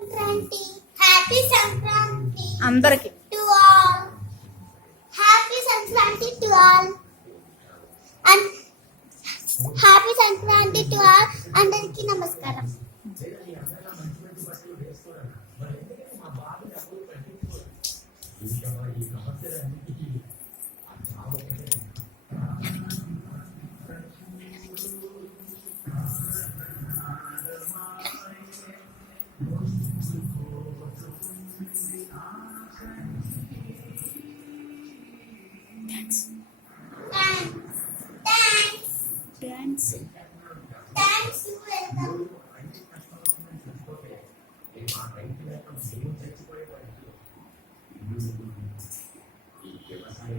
Sankranti happy Sankranti అందరికి to all happy Sankranti to all and happy Sankranti to all అందరికీ నమస్కారం. Dance thanks to welcome. ఈ వ్యవసాయ